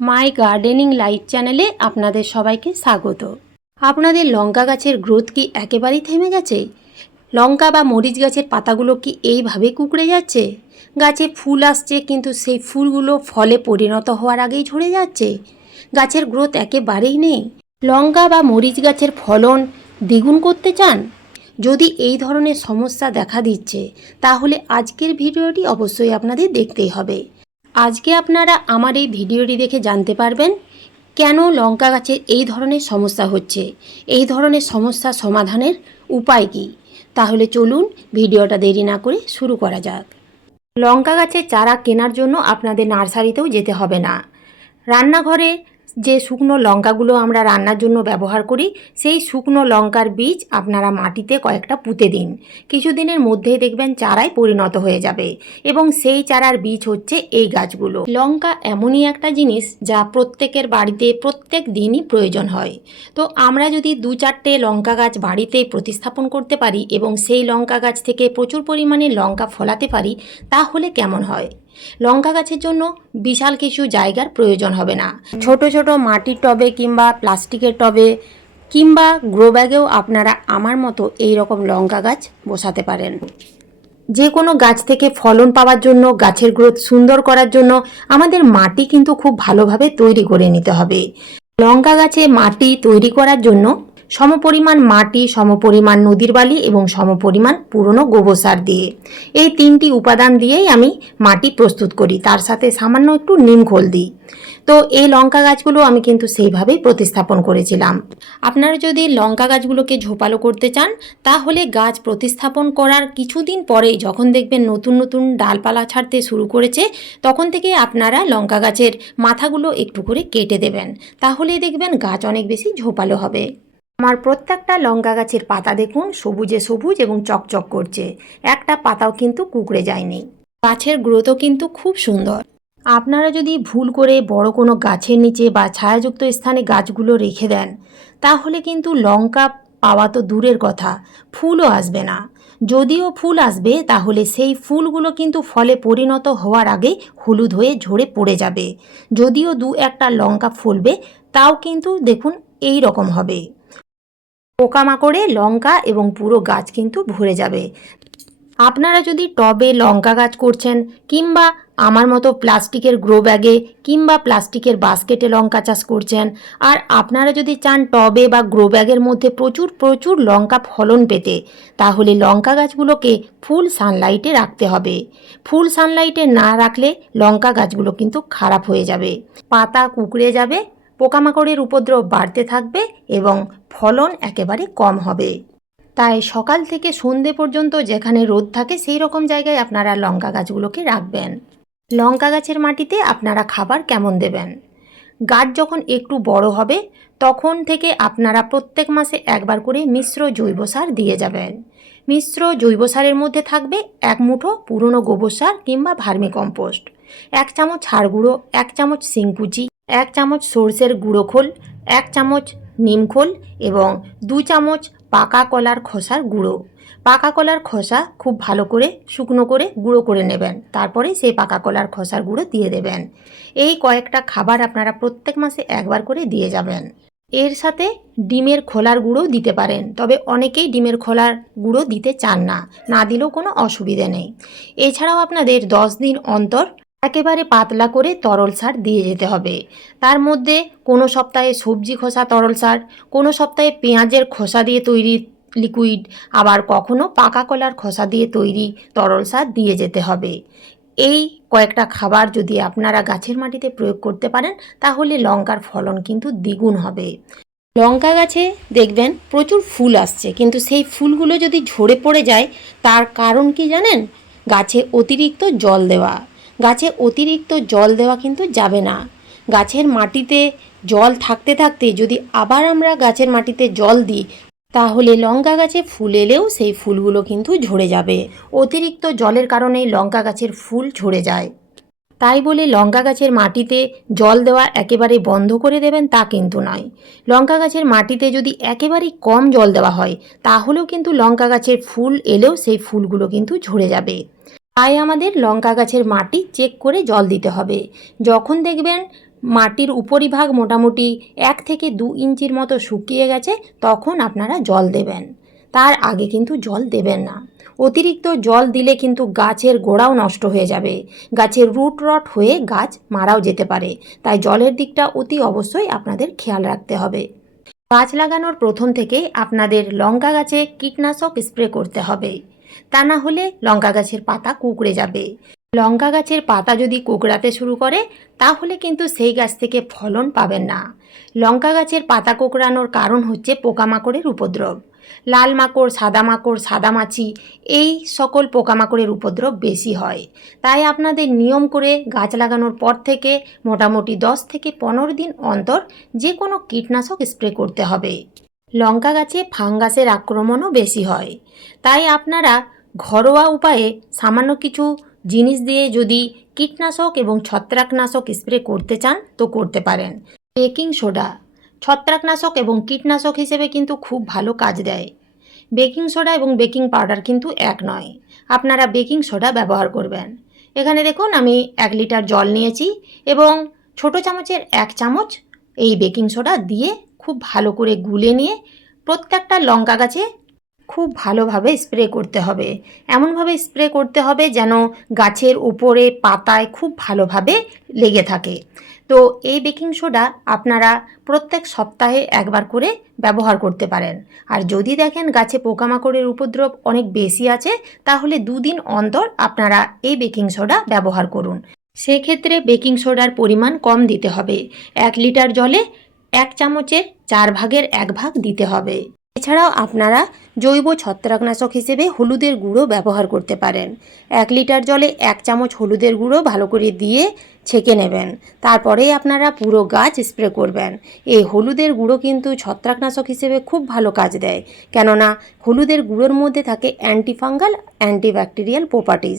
মাই gardening life চ্যানেলে আপনাদের সবাইকে স্বাগত। আপনাদের লঙ্কা গাছের গ্রোথ কি একেবারেই থেমে গেছে? লঙ্কা বা মরিচ গাছের পাতাগুলো কি এইভাবে কুকড়ে যাচ্ছে? গাছে ফুল আসছে কিন্তু সেই ফুলগুলো ফলে পরিণত হওয়ার আগেই ঝরে যাচ্ছে। গাছের গ্রোথ একেবারেই নেই। লঙ্কা বা মরিচ গাছের ফলন দ্বিগুণ করতে চান? যদি এই ধরনের সমস্যা দেখা দিচ্ছে, তাহলে আজকের ভিডিওটি অবশ্যই আপনাদের দেখতেই হবে। আজকে আপনারা আমার এই ভিডিওটি দেখে জানতে পারবেন কেন লঙ্কা গাছের এই ধরনের সমস্যা হচ্ছে, এই ধরনের সমস্যা সমাধানের উপায় কী? তাহলে চলুন ভিডিওটা দেরি না করে শুরু করা যাক। লঙ্কা গাছের চারা কেনার জন্য আপনাদের নার্সারিতেও যেতে হবে না। রান্নাঘরে যে শুকনো লঙ্কাগুলো আমরা রান্নার জন্য ব্যবহার করি, সেই শুকনো লঙ্কার বীজ আপনারা মাটিতে কয়েকটা পুঁতে দিন। কিছুদিনের মধ্যেই দেখবেন চারায় পরিণত হয়ে যাবে এবং সেই চারার বীজ হচ্ছে এই গাছগুলো। লঙ্কা এমনই একটা জিনিস যা প্রত্যেকের বাড়িতে প্রত্যেক দিনই প্রয়োজন হয়। তো আমরা যদি দু চারটে লঙ্কা গাছ বাড়িতে প্রতিস্থাপন করতে পারি এবং সেই লঙ্কা গাছ থেকে প্রচুর পরিমাণে লঙ্কা ফলাতে পারি, তাহলে কেমন হয়? লঙ্কা গাছের জন্য বিশাল কিছু জায়গার প্রয়োজন হবে না। ছোট ছোট মাটির টবে কিংবা প্লাস্টিকের টবে কিংবা গ্রো ব্যাগেও আপনারা আমার মতো এই রকম লঙ্কা গাছ বসাতে পারেন। যে কোনো গাছ থেকে ফলন পাওয়ার জন্য, গাছের গ্রোথ সুন্দর করার জন্য আমাদের মাটি কিন্তু খুব ভালোভাবে তৈরি করে নিতে হবে। লঙ্কা গাছে মাটি তৈরি করার জন্য সমপরিমাণ মাটি, সমপরিমাণ নদীর বালি এবং সমপরিমাণ পুরনো গোবর সার দিয়ে। এই তিনটি উপাদান দিয়েই আমি মাটি প্রস্তুত করি। তার সাথে সামান্য একটু নিম খোল দিই। তো এই লঙ্কা গাছগুলো আমি কিন্তু সেইভাবেই প্রতিস্থাপন করেছিলাম। আপনারা যদি লঙ্কা গাছগুলোকে ঝোপালো করতে চান, তাহলে গাছ প্রতিস্থাপন করার কিছুদিন পরেই যখন দেখবেন নতুন নতুন ডালপালা ছাড়তে শুরু করেছে, তখন থেকে আপনারা লঙ্কা গাছের মাথাগুলো একটু করে কেটে দেবেন। তাহলেই দেখবেন গাছ অনেক বেশি ঝোপালো হবে। আমার প্রত্যেকটা লঙ্কা গাছের পাতা দেখুন, সবুজে সবুজ এবং চকচক করছে। একটা পাতাও কিন্তু কুকড়ে যায়নি। গাছের গ্রোথও কিন্তু খুব সুন্দর। আপনারা যদি ভুল করে বড় কোনো গাছের নিচে বা ছায়াযুক্ত স্থানে গাছগুলো রেখে দেন, তাহলে কিন্তু লঙ্কা পাওয়া তো দূরের কথা, ফুলও আসবে না। যদিও ফুল আসবে, তাহলে সেই ফুলগুলো কিন্তু ফলে পরিণত হওয়ার আগে হলুদ হয়ে ঝরে পড়ে যাবে। যদিও দু একটা লঙ্কা ফলবে, তাও কিন্তু দেখুন, এই রকম হবে। পোকামাকড়ে লঙ্কা এবং পুরো গাছ কিন্তু ভরে যাবে। আপনারা যদি টবে লঙ্কা গাছ করছেন কিংবা আমার মতো প্লাস্টিকের গ্রো ব্যাগে কিংবা প্লাস্টিকের বাস্কেটে লঙ্কা চাষ করছেন, আর আপনারা যদি চান টবে বা গ্রো ব্যাগের মধ্যে প্রচুর প্রচুর লঙ্কা ফলন পেতে, তাহলে লঙ্কা গাছগুলোকে ফুল সানলাইটে রাখতে হবে। ফুল সানলাইটে না রাখলে লঙ্কা গাছগুলো কিন্তু খারাপ হয়ে যাবে। পাতা কুকড়ে যাবে পোকামাকড়ের উপদ্রব বাড়তে থাকবে এবং ফলন একেবারে কম হবে। তাই সকাল থেকে সন্ধে পর্যন্ত যেখানে রোদ থাকে সেই রকম জায়গায় আপনারা লঙ্কা গাছগুলোকে রাখবেন। লঙ্কা গাছের মাটিতে আপনারা খাবার কেমন দেবেন? গাছ যখন একটু বড় হবে, তখন থেকে আপনারা প্রত্যেক মাসে একবার করে মিশ্র জৈব সার দিয়ে যাবেন। মিশ্র জৈব সারের মধ্যে থাকবে এক মুঠো পুরনো গোবর সার কিংবা ভার্মি কম্পোস্ট এক চামচ হাড় গুঁড়ো, এক চামচ শিংকুচি এক চামচ সর্ষের গুঁড়ো খোল, এক চামচ নিমখোল এবং দু চামচ পাকা কলার খোসার গুঁড়ো। পাকা কলার খোসা খুব ভালো করে শুকনো করে গুঁড়ো করে নেবেন। তারপরে সেই পাকা কলার খোসার গুঁড়ো দিয়ে দেবেন। এই কয়েকটা খাবার আপনারা প্রত্যেক মাসে একবার করে দিয়ে যাবেন। এর সাথে ডিমের খোলার গুঁড়ো দিতে পারেন, তবে অনেকেই ডিমের খোলার গুঁড়ো দিতে চান না না দিলেও কোনো অসুবিধে নেই। এছাড়াও আপনাদের দশ দিন অন্তর একেবারে পাতলা করে তরল সার দিয়ে যেতে হবে। তার মধ্যে কোনো সপ্তাহে সবজি খোসা তরল সার, কোনো সপ্তাহে পেঁয়াজের খোসা দিয়ে তৈরি লিকুইড আবার কখনো পাকা কলার খোসা দিয়ে তৈরি তরল সার দিয়ে যেতে হবে। এই কয়েকটা খাবার যদি আপনারা গাছের মাটিতে প্রয়োগ করতে পারেন, তাহলে লঙ্কার ফলন কিন্তু দ্বিগুণ হবে। লঙ্কা গাছে দেখবেন প্রচুর ফুল আসছে, কিন্তু সেই ফুলগুলো যদি ঝরে পড়ে যায়, তার কারণ কি জানেন? গাছে অতিরিক্ত জল দেওয়া। গাছে অতিরিক্ত জল দেওয়া কিন্তু যাবে না। গাছের মাটিতে জল থাকতে থাকতে যদি আবার আমরা গাছের মাটিতে জল দিই, তাহলে লঙ্কা গাছে ফুল এলেও সেই ফুলগুলো কিন্তু ঝরে যাবে। অতিরিক্ত জলের কারণে লঙ্কা গাছের ফুল ঝরে যায়। তাই বলে লঙ্কা গাছের মাটিতে জল দেওয়া একেবারে বন্ধ করে দেবেন তা কিন্তু নয়। লঙ্কা গাছের মাটিতে যদি একেবারেই কম জল দেওয়া হয়, তাহলেও কিন্তু লঙ্কা গাছের ফুল এলেও সেই ফুলগুলো কিন্তু ঝরে যাবে। তাই আমাদের লঙ্কা গাছের মাটি চেক করে জল দিতে হবে। যখন দেখবেন মাটির উপরিভাগ মোটামুটি এক থেকে দু ইঞ্চির মতো শুকিয়ে গেছে, তখন আপনারা জল দেবেন। তার আগে কিন্তু জল দেবেন না। অতিরিক্ত জল দিলে কিন্তু গাছের গোড়াও নষ্ট হয়ে যাবে। গাছের রুট রট হয়ে গাছ মারাও যেতে পারে। তাই জলের দিকটা অতি অবশ্যই আপনাদের খেয়াল রাখতে হবে। গাছ লাগানোর প্রথম থেকেই আপনাদের লঙ্কা গাছে কীটনাশক স্প্রে করতে হবে। তা না হলে লঙ্কা গাছের পাতা কুঁকড়ে যাবে। লঙ্কা গাছের পাতা যদি কুকড়াতে শুরু করে, তাহলে কিন্তু সেই গাছ থেকে ফলন পাবেন না। লঙ্কা গাছের পাতা কোঁকড়ানোর কারণ হচ্ছে পোকামাকড়ের উপদ্রব। লাল মাকড়, সাদা মাকড়, সাদা মাছি, এই সকল পোকামাকড়ের উপদ্রব বেশি হয়। তাই আপনাদের নিয়ম করে গাছ লাগানোর পর থেকে মোটামুটি দশ থেকে পনেরো দিন অন্তর যে কোনো কীটনাশক স্প্রে করতে হবে। লঙ্কা গাছে ফাঙ্গাসের আক্রমণও বেশি হয়। তাই আপনারা ঘরোয়া উপায়ে সামান্য কিছু জিনিস দিয়ে যদি কীটনাশক এবং ছত্রাকনাশক স্প্রে করতে চান, তো করতে পারেন। Baking soda. ছত্রাকনাশক এবং কীটনাশক হিসেবে কিন্তু খুব ভালো কাজ দেয়। বেকিং সোডা এবং বেকিং পাউডার কিন্তু এক নয়। আপনারা বেকিং সোডা ব্যবহার করবেন। এখানে দেখুন, আমি এক লিটার জল নিয়েছি এবং ছোট চামচের এক চামচ এই বেকিং সোডা দিয়ে খুব ভালো করে গুলে নিয়ে প্রত্যেকটা লঙ্কা গাছে খুব ভালোভাবে স্প্রে করতে হবে। এমনভাবে স্প্রে করতে হবে যেন গাছের উপরে পাতায় খুব ভালোভাবে লেগে থাকে। তো এই বেকিং সোডা আপনারা প্রত্যেক সপ্তাহে একবার করে ব্যবহার করতে পারেন। আর যদি দেখেন গাছে পোকামাকড়ের উপদ্রব অনেক বেশি আছে, তাহলে দুদিন অন্তর আপনারা এই বেকিং সোডা ব্যবহার করুন। সেক্ষেত্রে বেকিং সোডার পরিমাণ কম দিতে হবে। এক লিটার জলে এক চামচের চার ভাগের এক ভাগ দিতে হবে। এছাড়াও আপনারা জৈব ছত্রাকনাশক হিসেবে হলুদের গুঁড়ো ব্যবহার করতে পারেন। এক লিটার জলে এক চামচ হলুদের গুঁড়ো ভালো করে দিয়ে ছেঁকে নেবেন। তারপরেই আপনারা পুরো গাছ স্প্রে করবেন। এই হলুদের গুঁড়ো কিন্তু ছত্রাকনাশক হিসেবে খুব ভালো কাজ দেয়। কেননা, হলুদের গুঁড়োর মধ্যে থাকে অ্যান্টিফাঙ্গাল, অ্যান্টিব্যাকটেরিয়াল প্রপার্টিজ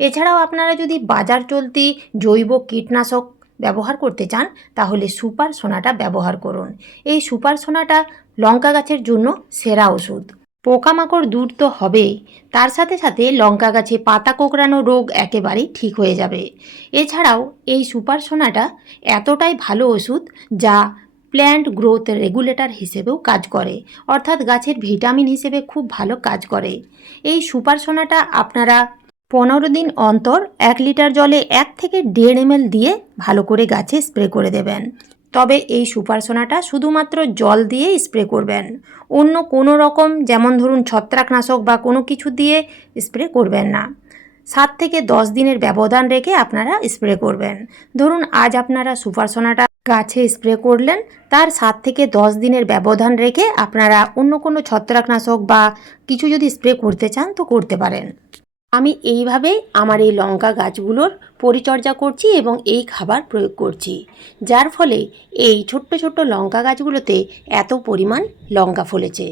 এছাড়াও আপনারা যদি বাজার চলতি জৈব কীটনাশক ব্যবহার করতে চান, তাহলে সুপার সোনাটা ব্যবহার করুন। এই সুপার সোনাটা লঙ্কা গাছের জন্য সেরা ওষুধ। পোকামাকড় দূর তো হবেই। তার সাথে সাথে লঙ্কা গাছে পাতা কোঁকড়ানো রোগ একেবারেই ঠিক হয়ে যাবে। এছাড়াও এই সুপার সোনাটা এতটাই ভালো ওষুধ যা প্ল্যান্ট গ্রোথ রেগুলেটর হিসেবেও কাজ করে। অর্থাৎ গাছের ভিটামিন হিসেবে খুব ভালো কাজ করে। এই সুপার সোনাটা আপনারা পনেরো দিন অন্তর এক লিটার জলে এক থেকে দেড় এম দিয়ে ভালো করে গাছে স্প্রে করে দেবেন। তবে এই সুপার সোনাটা শুধুমাত্র জল দিয়ে স্প্রে করবেন। অন্য কোনো রকম, যেমন ধরুন ছত্রাকনাশক বা কোনো কিছু দিয়ে স্প্রে করবেন না। সাত থেকে দশ দিনের ব্যবধান রেখে আপনারা স্প্রে করবেন। ধরুন আজ আপনারা সুপার সোনাটা গাছে স্প্রে করলেন, তার সাত থেকে দশ দিনের ব্যবধান রেখে আপনারা অন্য কোনো ছত্রাকনাশক বা কিছু যদি স্প্রে করতে চান তো করতে পারেন। আমি এইভাবে আমার এই লঙ্কা গাছগুলোর পরিচর্যা করছি এবং এই খাবার প্রয়োগ করছি। যার ফলে এই ছোট্ট ছোট্ট লঙ্কা গাছগুলোতে এত পরিমাণ লঙ্কা ফলেছে।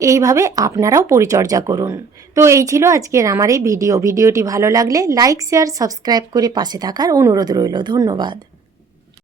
এইভাবে আপনারাও পরিচর্যা করুন। তো এই ছিল আজকের আমার এই ভিডিও। ভিডিওটি ভালো লাগলে লাইক, শেয়ার, সাবস্ক্রাইব করে পাশে থাকার অনুরোধ রইল। ধন্যবাদ।